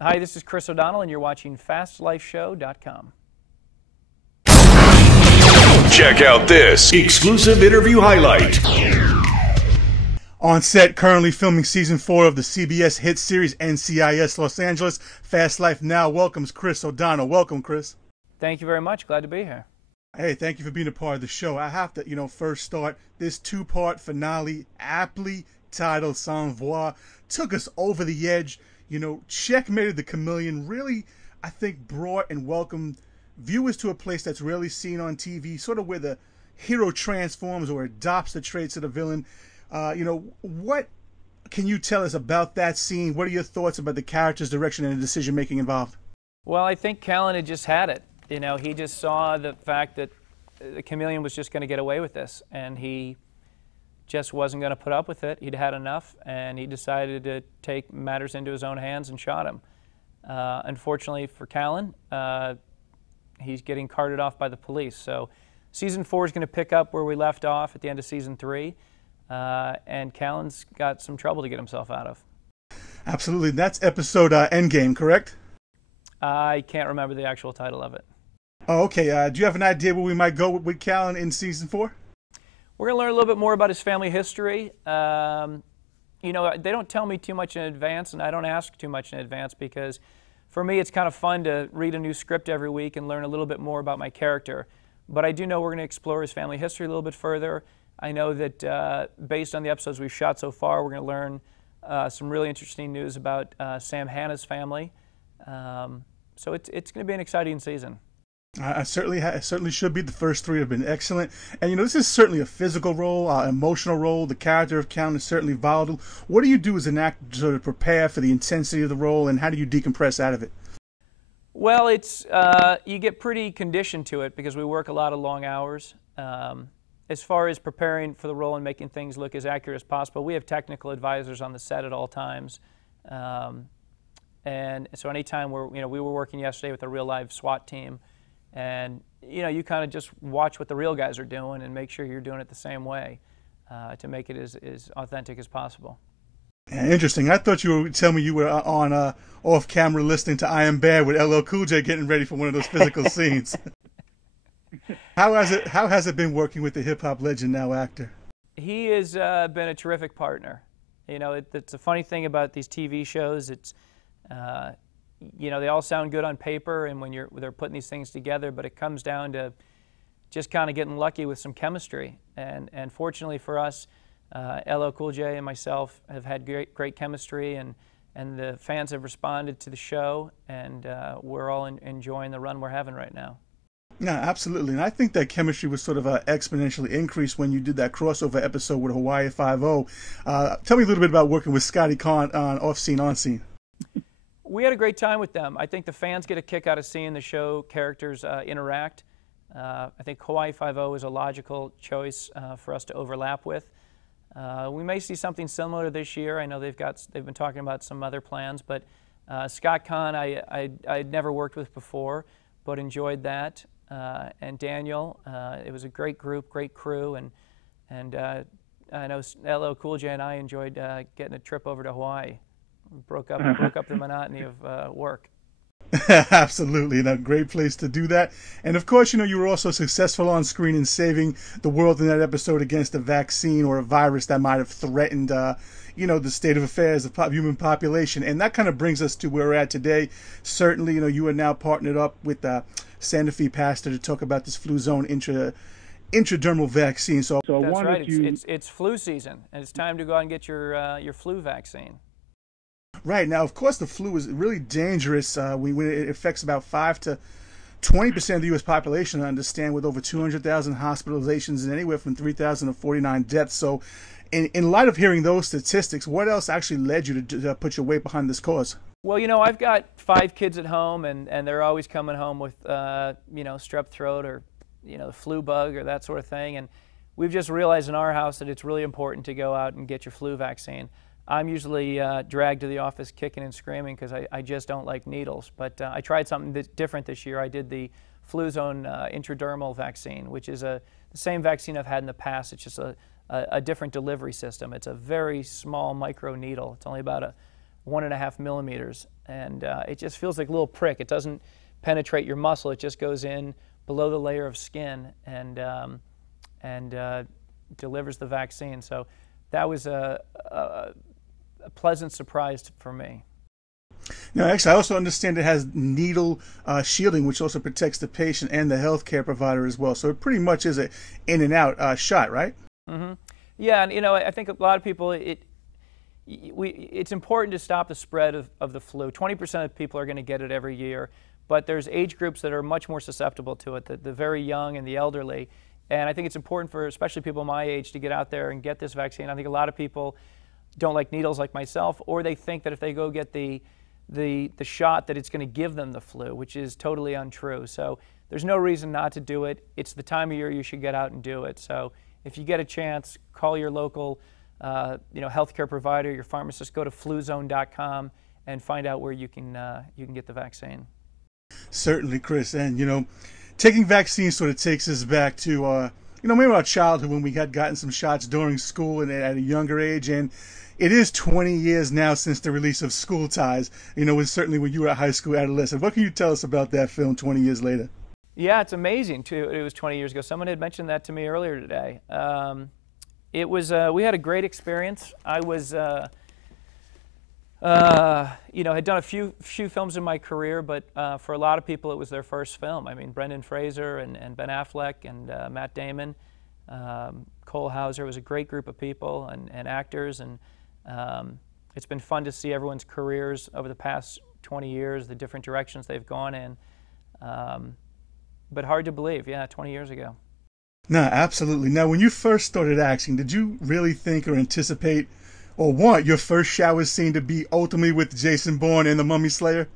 Hi, this is Chris O'Donnell, and you're watching FastLifeShow.com. Check out this exclusive interview highlight. On set, currently filming season 4 of the CBS hit series NCIS Los Angeles. Fast Life Now welcomes Chris O'Donnell. Welcome, Chris. Thank you very much. Glad to be here. Hey, thank you for being a part of the show. I have to, first start this two-part finale, aptly titled Sans Voix, took us over the edge. Checkmated the chameleon. Really, I think, brought and welcomed viewers to a place that's rarely seen on TV, sort of where the hero transforms or adopts the traits of the villain. What can you tell us about that scene? What are your thoughts about the character's direction and the decision-making involved? Well, I think Callen had just had it. He just saw the fact that the chameleon was just going to get away with this, and he just wasn't going to put up with it. He'd had enough, and he decided to take matters into his own hands and shot him. Unfortunately for Callen, he's getting carted off by the police. So season 4 is going to pick up where we left off at the end of season 3, and Callen's got some trouble to get himself out of. Absolutely. That's episode Endgame, correct? I can't remember the actual title of it. Oh, okay. Do you have an idea where we might go with Callen in season 4? We're going to learn a little bit more about his family history. They don't tell me too much in advance, and I don't ask too much in advance because for me it's kind of fun to read a new script every week and learn a little bit more about my character. But I do know we're going to explore his family history a little bit further. I know that based on the episodes we've shot so far, we're going to learn some really interesting news about Sam Hanna's family. So it's going to be an exciting season. It certainly should be. The first 3 have been excellent. And, this is certainly a physical role, emotional role. The character of Callen is certainly volatile. What do you do as an actor to sort of prepare for the intensity of the role, and how do you decompress out of it? Well, you get pretty conditioned to it because we work a lot of long hours. As far as preparing for the role and making things look as accurate as possible, we have technical advisors on the set at all times. And so anytime we were working yesterday with a real live SWAT team, and you kind of just watch what the real guys are doing and make sure you're doing it the same way to make it as authentic as possible. Yeah, interesting. I thought you were telling me you were on off camera listening to I Am Bad with LL Cool J getting ready for one of those physical scenes. How has it been working with the hip hop legend, now actor? He has been a terrific partner. It's a funny thing about these TV shows. It's they all sound good on paper and when they're putting these things together, but it comes down to just kind of getting lucky with some chemistry. And fortunately for us, LL Cool J and myself have had great chemistry, and the fans have responded to the show, and we're all enjoying the run we're having right now. Yeah, absolutely. And I think that chemistry was sort of exponentially increased when you did that crossover episode with Hawaii FiveO. Tell me a little bit about working with Scotty Khan on off-scene, on-scene. We had a great time with them. I think the fans get a kick out of seeing the show characters interact. I think Hawaii FiveO is a logical choice for us to overlap with. We may see something similar this year. I know they've been talking about some other plans, but Scott Khan I'd never worked with before, but enjoyed that. And Daniel, it was a great group, great crew, and I know LL Cool J and I enjoyed getting a trip over to Hawaii. Broke up the monotony of work. Absolutely, and a great place to do that. And of course, you were also successful on screen in saving the world in that episode against a vaccine or a virus that might have threatened, the state of affairs of human population. And that kind of brings us to where we're at today. Certainly, you are now partnered up with Santa Fe Pastor to talk about this Fluzone Intradermal vaccine. So I That's wonder right. if you... It's flu season, and it's time to go out and get your flu vaccine. Right. Now, of course, the flu is really dangerous. It affects about 5 to 20% of the U.S. population, I understand, with over 200,000 hospitalizations and anywhere from 3,000 to 49 deaths. So in light of hearing those statistics, what else actually led you to put your weight behind this cause? Well, I've got 5 kids at home, and they're always coming home with, strep throat or, the flu bug or that sort of thing. And we've just realized in our house that it's really important to go out and get your flu vaccine. I'm usually dragged to the office kicking and screaming because I just don't like needles. But I tried something different this year. I did the Fluzone Intradermal vaccine, which is the same vaccine I've had in the past. It's just a different delivery system. It's a very small micro needle. It's only about 1.5 millimeters, and it just feels like a little prick. It doesn't penetrate your muscle. It just goes in below the layer of skin and delivers the vaccine. So that was a pleasant surprise for me. Now, actually, I also understand it has needle shielding, which also protects the patient and the healthcare provider as well. So it pretty much is a in and out shot, right? Mm-hmm. Yeah, and I think a lot of people, it's important to stop the spread of the flu. 20% of people are going to get it every year, but there's age groups that are much more susceptible to it, the very young and the elderly. And I think it's important for especially people my age to get out there and get this vaccine. I think a lot of people don't like needles like myself, or they think that if they go get the shot that it's going to give them the flu, which is totally untrue. So there's no reason not to do it. It's the time of year you should get out and do it. So if you get a chance, call your local healthcare provider, your pharmacist, go to fluzone.com and find out where you can get the vaccine. Certainly, Chris. And, taking vaccines sort of takes us back to, maybe our childhood when we had gotten some shots during school and at a younger age. And it is 20 years now since the release of School Ties, certainly when you were a high school adolescent. What can you tell us about that film 20 years later? Yeah, it's amazing, too. It was 20 years ago. Someone had mentioned that to me earlier today. It was, we had a great experience. I was, had done a few films in my career, but for a lot of people, it was their first film. I mean, Brendan Fraser and Ben Affleck and Matt Damon, Cole Hauser. It was a great group of people and actors, and it's been fun to see everyone's careers over the past 20 years, the different directions they've gone in. But hard to believe, 20 years ago. No, absolutely. Now, when you first started acting, did you really think or anticipate or want your first shower scene to be ultimately with Jason Bourne and the Mummy Slayer?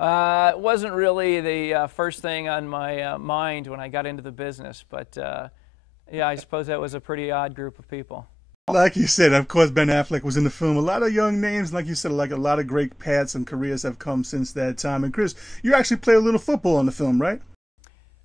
It wasn't really the first thing on my mind when I got into the business, but I suppose that was a pretty odd group of people. Like you said, of course, Ben Affleck was in the film. A lot of young names, like you said, like a lot of great paths and careers have come since that time. And Chris, you actually play a little football in the film, right?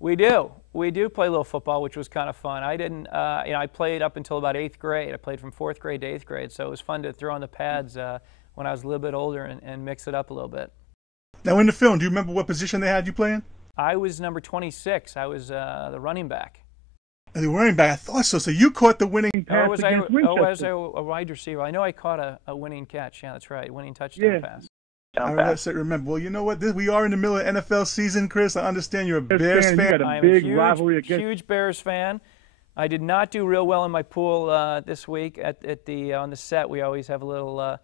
We do. We do play a little football, which was kind of fun. I didn't, I played up until about 8th grade. I played from 4th grade to 8th grade, so it was fun to throw on the pads when I was a little bit older and mix it up a little bit. Now, in the film, do you remember what position they had you playing? I was number 26. I was the running back. The running back, I thought so. So you caught the winning pass was against Winchester. Was I a wide receiver? I know I caught a winning catch. Yeah, that's right, winning touchdown pass. I remember. Well, you know what? We are in the middle of NFL season, Chris. I understand you're a Bears fan. You got a big rivalry against. Huge Bears fan. I did not do real well in my pool this week. On the set, we always have a little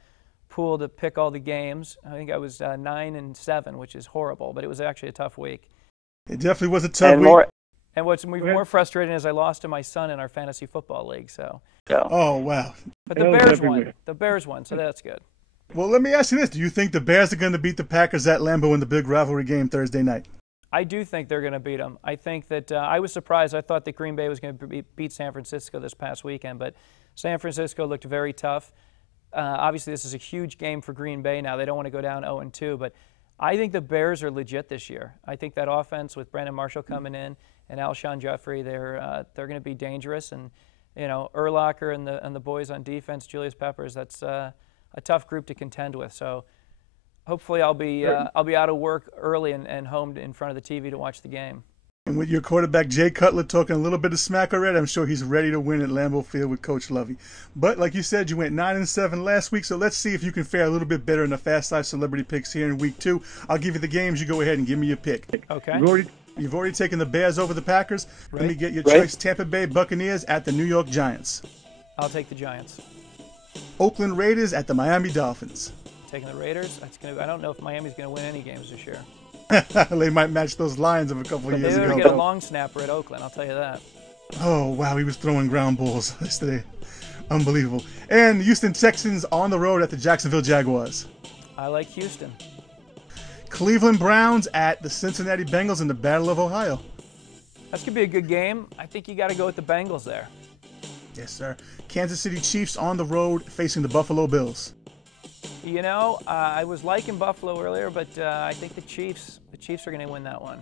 pool to pick all the games. I think I was 9-7, which is horrible, but it was actually a tough week. It definitely was a tough week. And what's more frustrating is I lost to my son in our fantasy football league. So. Oh wow! But the Bears won. The Bears won, so that's good. Well, let me ask you this. Do you think the Bears are going to beat the Packers at Lambeau in the big rivalry game Thursday night? I do think they're going to beat them. I think that I was surprised. I thought that Green Bay was going to beat San Francisco this past weekend, but San Francisco looked very tough. Obviously, this is a huge game for Green Bay now. They don't want to go down 0-2, but I think the Bears are legit this year. I think that offense with Brandon Marshall coming in and Alshon Jeffrey, they're going to be dangerous. And, Urlacher and the boys on defense, Julius Peppers, that's a tough group to contend with. So hopefully I'll be out of work early and home in front of the TV to watch the game. And with your quarterback, Jay Cutler, talking a little bit of smack already, I'm sure he's ready to win at Lambeau Field with Coach Lovey. But like you said, you went 9-7 last week, so let's see if you can fare a little bit better in the Fast Life Celebrity Picks here in Week 2. I'll give you the games. You go ahead and give me your pick. Okay. You've already taken the Bears over the Packers. Right. Let me get your choice. Tampa Bay Buccaneers at the New York Giants. I'll take the Giants. Oakland Raiders at the Miami Dolphins. Taking the Raiders. I don't know if Miami's going to win any games this year. They might match those Lions of a couple of years ago. They're going to get a long snapper at Oakland, I'll tell you that. Oh, wow, he was throwing ground balls yesterday. Unbelievable. And the Houston Texans on the road at the Jacksonville Jaguars. I like Houston. Cleveland Browns at the Cincinnati Bengals in the Battle of Ohio. That's going to be a good game. I think you got to go with the Bengals there. Yes, sir. Kansas City Chiefs on the road facing the Buffalo Bills. I was liking Buffalo earlier, but I think the Chiefs are going to win that one.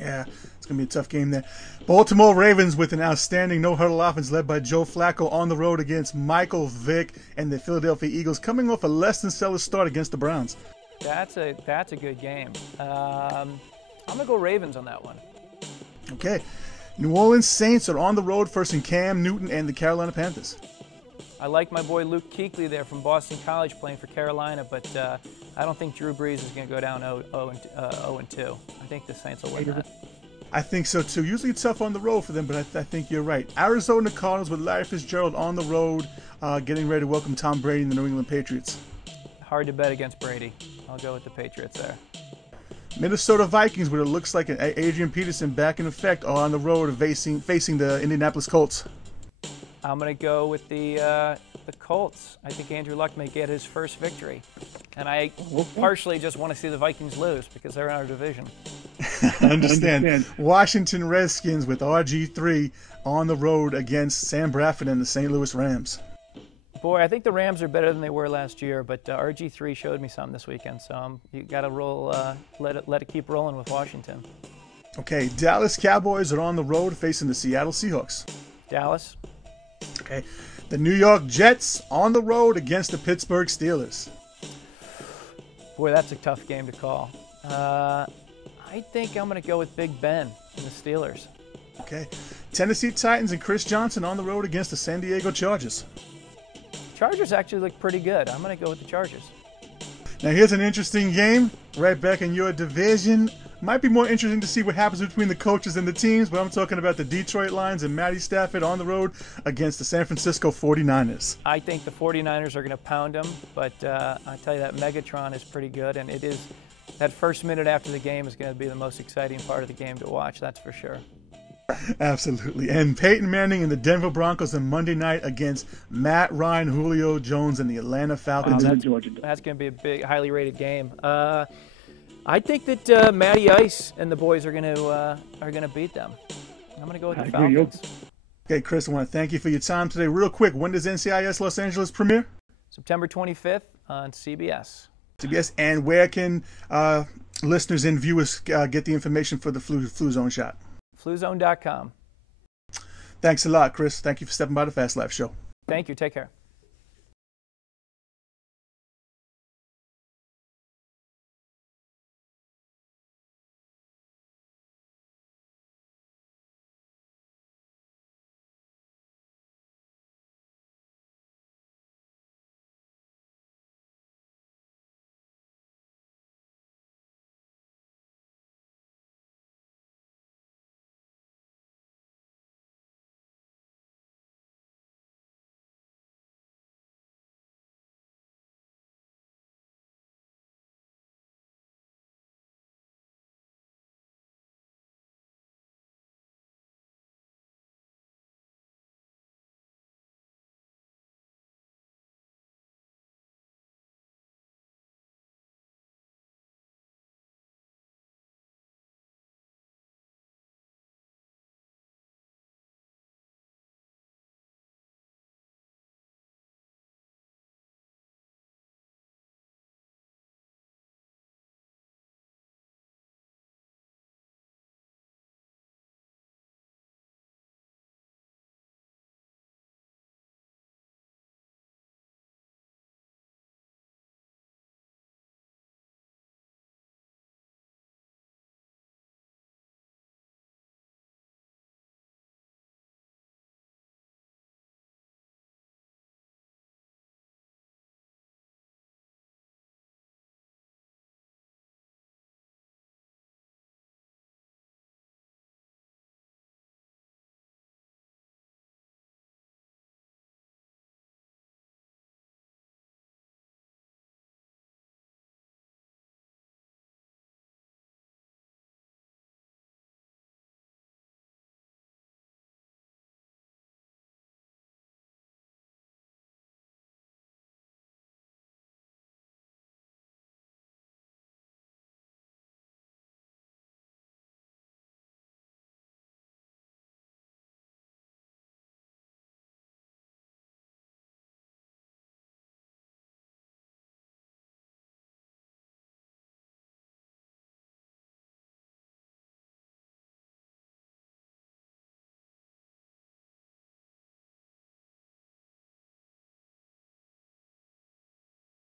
Yeah, it's going to be a tough game there. Baltimore Ravens with an outstanding no-huddle offense led by Joe Flacco on the road against Michael Vick and the Philadelphia Eagles, coming off a less than stellar start against the Browns. That's a good game. I'm going to go Ravens on that one. Okay. New Orleans Saints are on the road facing Cam Newton and the Carolina Panthers. I like my boy Luke Kuechly there from Boston College playing for Carolina, but I don't think Drew Brees is going to go down 0-2. I think the Saints will win that. I think so too. Usually it's tough on the road for them, but I think you're right. Arizona Cardinals with Larry Fitzgerald on the road, getting ready to welcome Tom Brady and the New England Patriots. Hard to bet against Brady. I'll go with the Patriots there. Minnesota Vikings, with it looks like Adrian Peterson back in effect, are on the road facing the Indianapolis Colts. I'm going to go with the Colts. I think Andrew Luck may get his first victory. And I partially just want to see the Vikings lose because they're in our division. I understand. Washington Redskins with RG3 on the road against Sam Bradford and the St. Louis Rams. Boy, I think the Rams are better than they were last year, but RG3 showed me something this weekend. So you got to roll, let it keep rolling with Washington. Okay, Dallas Cowboys are on the road facing the Seattle Seahawks. Dallas. Okay, the New York Jets on the road against the Pittsburgh Steelers. Boy, that's a tough game to call. I think I'm going to go with Big Ben and the Steelers. Okay, Tennessee Titans and Chris Johnson on the road against the San Diego Chargers. Chargers actually look pretty good. I'm going to go with the Chargers. Now here's an interesting game right back in your division. Might be more interesting to see what happens between the coaches and the teams, but I'm talking about the Detroit Lions and Matty Stafford on the road against the San Francisco 49ers. I think the 49ers are going to pound them, but I tell you that Megatron is pretty good, and it is that first minute after the game is going to be the most exciting part of the game to watch, that's for sure. Absolutely. And Peyton Manning and the Denver Broncos on Monday night against Matt Ryan, Julio Jones, and the Atlanta Falcons. That's going to be a big, highly rated game. I think that Matty Ice and the boys are going to beat them. I'm going to go with the Falcons. Okay, Chris, I want to thank you for your time today. Real quick, when does NCIS Los Angeles premiere? September 25th on CBS. CBS, and where can listeners and viewers get the information for the Fluzone shot? Fluzone.com. Thanks a lot, Chris. Thank you for stepping by the Fast Life Show. Thank you. Take care.